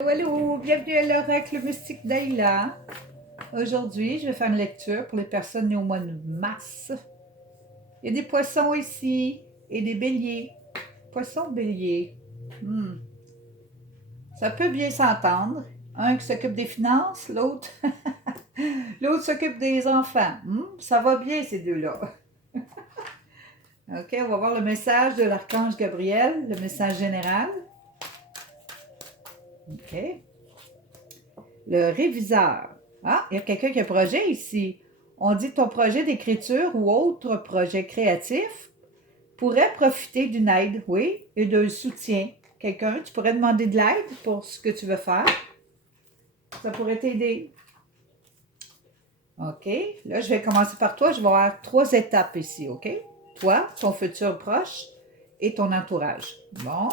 Hello, bienvenue à l'Oracle Mystique d'Aïla. Aujourd'hui, je vais faire une lecture pour les personnes nées au mois de mars. Il y a des poissons ici et des béliers. Poisson, bélier. Ça peut bien s'entendre. Un qui s'occupe des finances, l'autre l'autre s'occupe des enfants. Ça va bien ces deux-là. OK, on va voir le message de l'archange Gabriel, le message général. OK. Le réviseur. Ah, il y a quelqu'un qui a un projet ici. On dit que ton projet d'écriture ou autre projet créatif pourrait profiter d'une aide, oui, et d'un soutien. Quelqu'un, tu pourrais demander de l'aide pour ce que tu veux faire. Ça pourrait t'aider. OK. Là, je vais commencer par toi. Je vais avoir 3 étapes ici, OK? Toi, ton futur proche et ton entourage. Bon.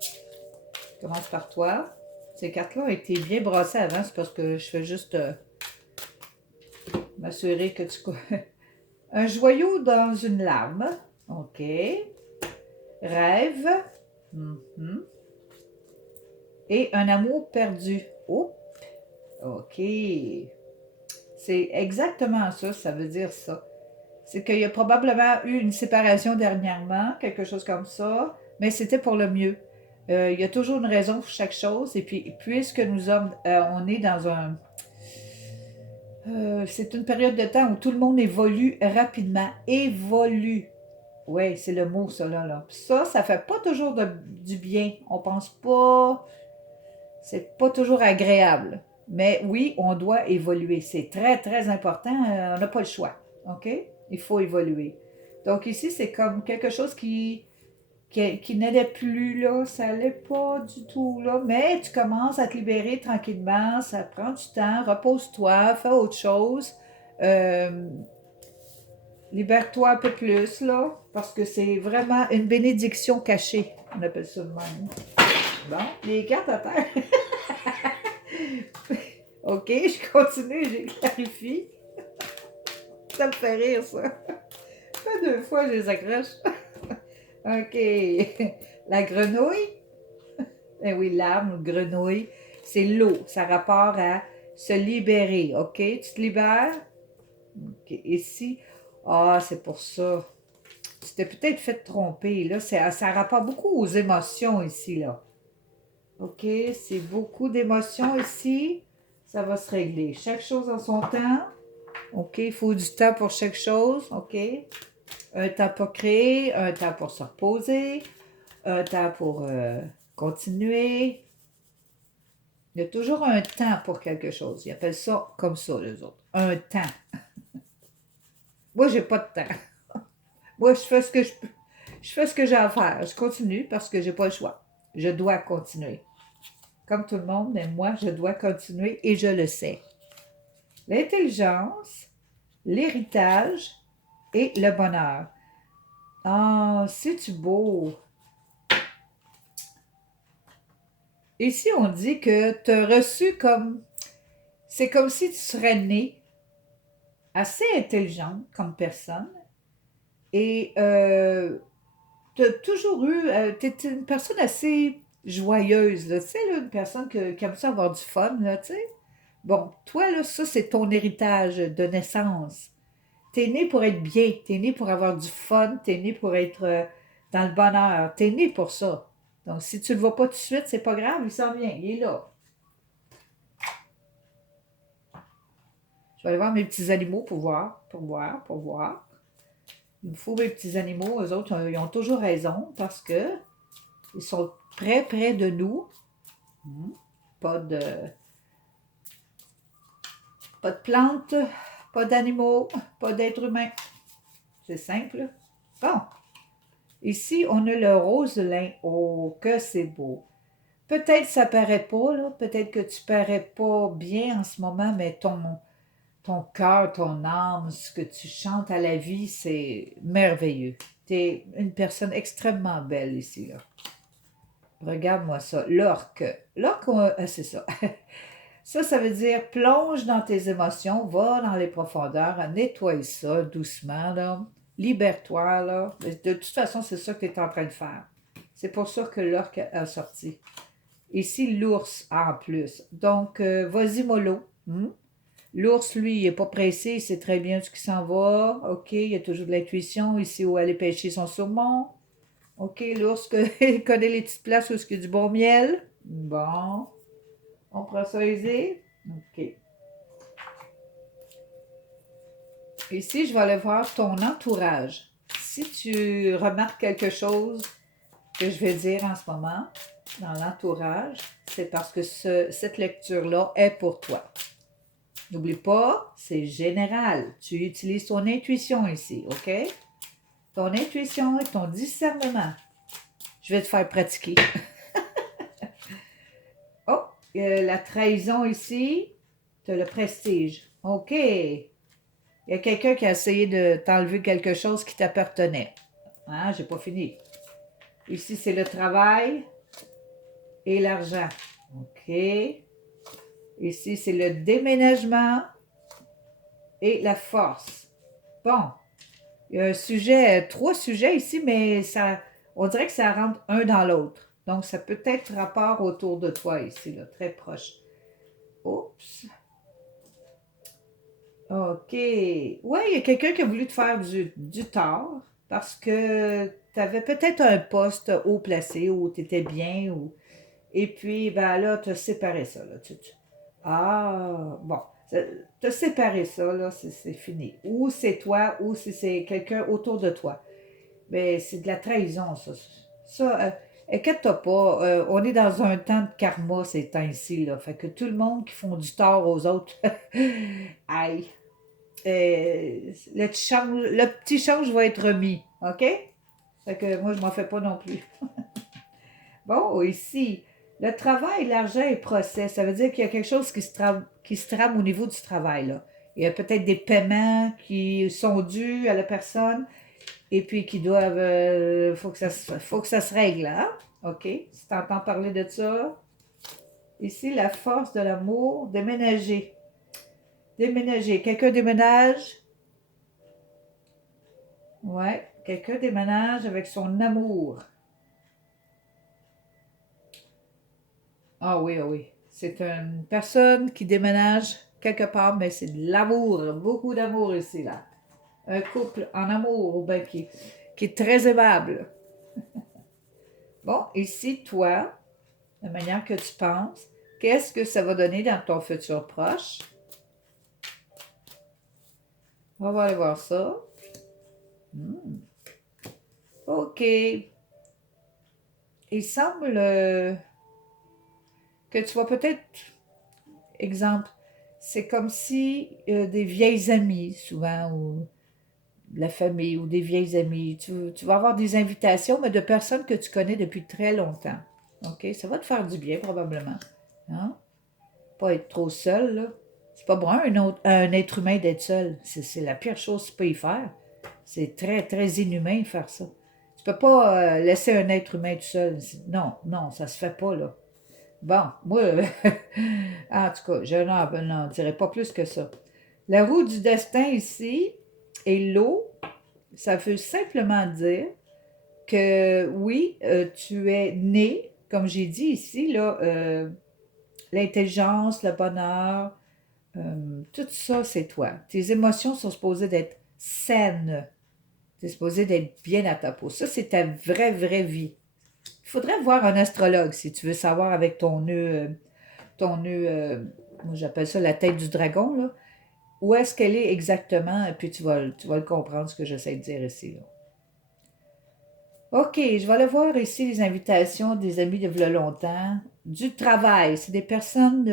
Je commence par toi. Ces cartes-là ont été bien brassées avant. C'est parce que je fais juste m'assurer que tu... Un joyau dans une larme. OK. Rêve. Et un amour perdu. Oh. OK. C'est exactement ça, ça veut dire ça. C'est qu'il y a probablement eu une séparation dernièrement, quelque chose comme ça, mais c'était pour le mieux. Il y a toujours une raison pour chaque chose, et puis puisque nous sommes, on est dans un... c'est une période de temps où tout le monde évolue rapidement. Évolue. Oui, c'est le mot, ça, là. Ça fait pas toujours du bien. On pense pas... C'est pas toujours agréable. Mais oui, on doit évoluer. C'est très, très important. On n'a pas le choix. OK? Il faut évoluer. Donc ici, c'est comme quelque chose qui n'allait plus, là. Ça n'allait pas du tout, là. Mais tu commences à te libérer tranquillement. Ça prend du temps. Repose-toi. Fais autre chose. Euh, Libère-toi un peu plus, là. Parce que c'est vraiment une bénédiction cachée. On appelle ça de même. Bon, les cartes à terre. OK, je continue, j'ai clarifié. Ça me fait rire, ça. Pas 2 fois, je les accroche. OK. La grenouille. Eh oui, l'arme, grenouille, c'est l'eau. Ça a rapport à se libérer. OK? Tu te libères? OK. Ici, c'est pour ça. Tu t'es peut-être fait tromper. Là, ça a rapport beaucoup aux émotions ici, là. OK? C'est beaucoup d'émotions ici. Ça va se régler. Chaque chose en son temps. OK, il faut du temps pour chaque chose, OK? Un temps pour créer, un temps pour se reposer, un temps pour continuer. Il y a toujours un temps pour quelque chose. Ils appellent ça comme ça, les autres. Un temps. Moi, j'ai pas de temps. Moi, je fais ce que je fais ce que j'ai à faire. Je continue parce que j'ai pas le choix. Je dois continuer. Comme tout le monde, mais moi, je dois continuer et je le sais. L'intelligence, l'héritage et le bonheur. Ah, c'est-tu beau? Ici, on dit que tu as reçu comme... C'est comme si tu serais né assez intelligente comme personne et tu as toujours eu... tu es une personne assez joyeuse, là, tu sais, là, une personne qui aime ça avoir du fun, là, tu sais. Bon, toi, là, ça, c'est ton héritage de naissance. T'es né pour être bien, t'es né pour avoir du fun, t'es né pour être dans le bonheur, t'es né pour ça. Donc, si tu le vois pas tout de suite, c'est pas grave, il s'en vient, il est là. Je vais aller voir mes petits animaux pour voir, pour voir, pour voir. Il me faut mes petits animaux, eux autres, ils ont toujours raison parce que ils sont près de nous. Pas de, pas de plantes, pas d'animaux, pas d'êtres humains. C'est simple. Bon, ici, on a le roselin. Oh, que c'est beau. Peut-être ça paraît pas, là. Peut-être que tu parais pas bien en ce moment, mais ton cœur, ton âme, ce que tu chantes à la vie, c'est merveilleux. Tu es une personne extrêmement belle ici, là. Regarde-moi ça. L'orque. L'orque, c'est ça. Ça veut dire plonge dans tes émotions, va dans les profondeurs, nettoie ça doucement, là. Libère-toi, là. De toute façon, c'est ça que tu es en train de faire. C'est pour ça que l'orque a sorti. Ici, l'ours en plus. Donc, vas-y, mollo. Hmm? L'ours, lui, il n'est pas pressé, il sait très bien ce qui s'en va. OK, il y a toujours de l'intuition ici où aller pêcher son saumon. OK, l'ours il connaît les petites places où il y a du bon miel. Bon, on prend ça aisé. OK. Ici, je vais aller voir ton entourage. Si tu remarques quelque chose que je vais dire en ce moment dans l'entourage, c'est parce que cette lecture-là est pour toi. N'oublie pas, c'est général. Tu utilises ton intuition ici, OK? Ton intuition et ton discernement. Je vais te faire pratiquer. Oh, la trahison ici, tu as le prestige. OK. Il y a quelqu'un qui a essayé de t'enlever quelque chose qui t'appartenait. Hein, j'ai pas fini. Ici, c'est le travail et l'argent. OK. Ici, c'est le déménagement et la force. Bon. Il y a un sujet, trois sujets ici, mais ça, on dirait que ça rentre un dans l'autre. Donc, ça peut être rapport autour de toi ici, là, très proche. Oups. OK. Ouais, il y a quelqu'un qui a voulu te faire du tort parce que tu avais peut-être un poste haut placé où tu étais bien. Et puis, ben là, tu as séparé ça. Là. Ah, bon. Tu as séparé ça, là, c'est fini. Ou c'est toi, ou si c'est quelqu'un autour de toi. Mais c'est de la trahison, ça. Ça, inquiète-toi pas, on est dans un temps de karma ces temps-ci, là. Fait que tout le monde qui font du tort aux autres, aïe, le petit change va être remis, OK? Fait que moi, je m'en fais pas non plus. Bon, ici, le travail, l'argent et procès, ça veut dire qu'il y a quelque chose qui se trame au niveau du travail, là. Il y a peut-être des paiements qui sont dus à la personne et puis qui doivent. Faut que ça se règle, hein? OK? Si tu entends parler de ça. Ici, la force de l'amour, déménager. Déménager. Quelqu'un déménage? Ouais. Quelqu'un déménage avec son amour. Ah oui, ah oui. C'est une personne qui déménage quelque part, mais c'est de l'amour. Beaucoup d'amour ici, là. Un couple en amour, ou bien qui est très aimable. Bon, ici, toi, la manière que tu penses, qu'est-ce que ça va donner dans ton futur proche? On va aller voir ça. OK. Il semble que tu vas peut-être, exemple, c'est comme si des vieilles amies, souvent, ou de la famille, ou des vieilles amies, tu vas avoir des invitations, mais de personnes que tu connais depuis très longtemps. OK? Ça va te faire du bien, probablement. Hein? Pas être trop seul, là. C'est pas bon un être humain d'être seul. C'est la pire chose que tu peux y faire. C'est très, très inhumain de faire ça. Tu peux pas laisser un être humain tout seul. Non, non, ça se fait pas, là. Bon, moi, en tout cas, je n'en dirais pas plus que ça. La roue du destin ici et l'eau, ça veut simplement dire que oui, tu es né, comme j'ai dit ici, là, l'intelligence, le bonheur, tout ça, c'est toi. Tes émotions sont supposées d'être saines. Tu es supposé d'être bien à ta peau. Ça, c'est ta vraie, vraie vie. Il faudrait voir un astrologue si tu veux savoir avec moi j'appelle ça la tête du dragon, là. Où est-ce qu'elle est exactement, et puis tu vas le comprendre, ce que j'essaie de dire ici, là. OK, je vais aller voir ici les invitations des amis de v'là longtemps. Du travail, c'est des personnes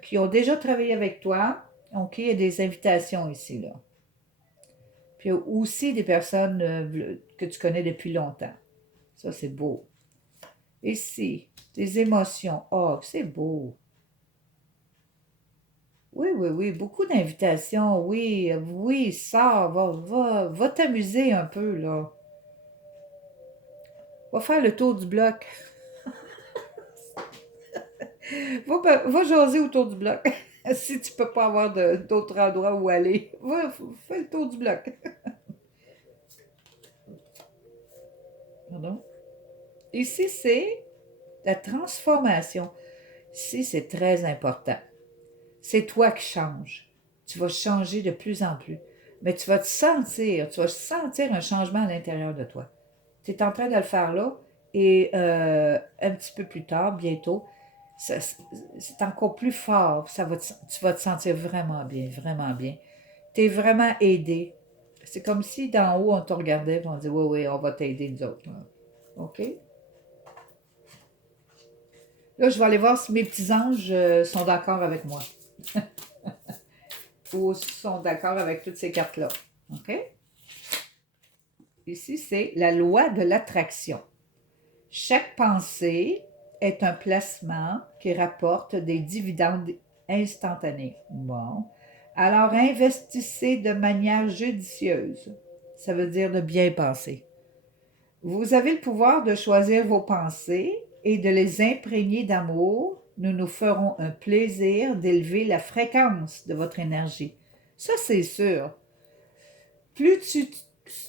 qui ont déjà travaillé avec toi. OK, il y a des invitations ici, là. Puis il y a aussi des personnes que tu connais depuis longtemps. Ça, c'est beau. Ici, des émotions. Oh, c'est beau. Oui, oui, oui, beaucoup d'invitations. Oui, oui, sors, va t'amuser un peu, là. Va faire le tour du bloc. Va jaser autour du bloc. Si tu peux pas avoir d'autres endroits où aller, fais le tour du bloc. Pardon? Ici, c'est la transformation. Ici, c'est très important. C'est toi qui changes. Tu vas changer de plus en plus. Mais tu vas sentir un changement à l'intérieur de toi. Tu es en train de le faire là et un petit peu plus tard, bientôt, c'est encore plus fort. Tu vas te sentir vraiment bien, vraiment bien. Tu es vraiment aidé. C'est comme si d'en haut, on te regardait et on dit oui, oui, on va t'aider, nous autres. Là. OK? Là, je vais aller voir si mes petits anges sont d'accord avec moi. Ou sont d'accord avec toutes ces cartes-là. OK? Ici, c'est la loi de l'attraction. Chaque pensée est un placement qui rapporte des dividendes instantanés. Bon. Alors, investissez de manière judicieuse. Ça veut dire de bien penser. Vous avez le pouvoir de choisir vos pensées et de les imprégner d'amour. Nous nous ferons un plaisir d'élever la fréquence de votre énergie. Ça, c'est sûr. Plus tu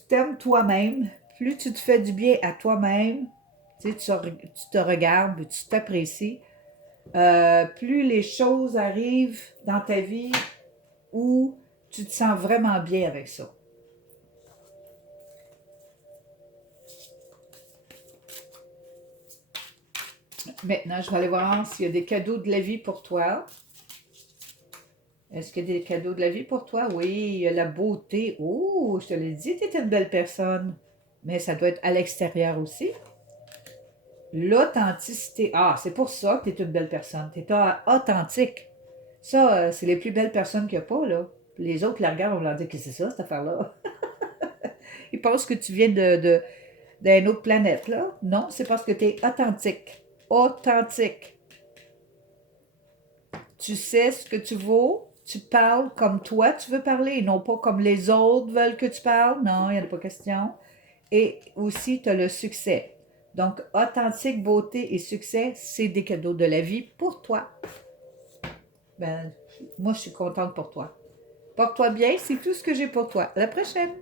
t'aimes toi-même, plus tu te fais du bien à toi-même, tu te regardes, tu t'apprécies, plus les choses arrivent dans ta vie où tu te sens vraiment bien avec ça. Maintenant, je vais aller voir s'il y a des cadeaux de la vie pour toi. Est-ce qu'il y a des cadeaux de la vie pour toi? Oui, il y a la beauté. Oh, je te l'ai dit, tu es une belle personne. Mais ça doit être à l'extérieur aussi. L'authenticité. Ah, c'est pour ça que tu es une belle personne. Tu es authentique. Ça, c'est les plus belles personnes qu'il n'y a pas, là. Les autres la regardent, on leur dit que c'est ça, cette affaire-là. Ils pensent que tu viens d'une autre planète, là. Non, c'est parce que tu es authentique. Authentique. Tu sais ce que tu vaux. Tu parles comme toi tu veux parler, et non pas comme les autres veulent que tu parles. Non, il n'y en a pas question. Et aussi, tu as le succès. Donc, authentique, beauté et succès, c'est des cadeaux de la vie pour toi. Ben, moi, je suis contente pour toi. Porte-toi bien, c'est tout ce que j'ai pour toi. À la prochaine!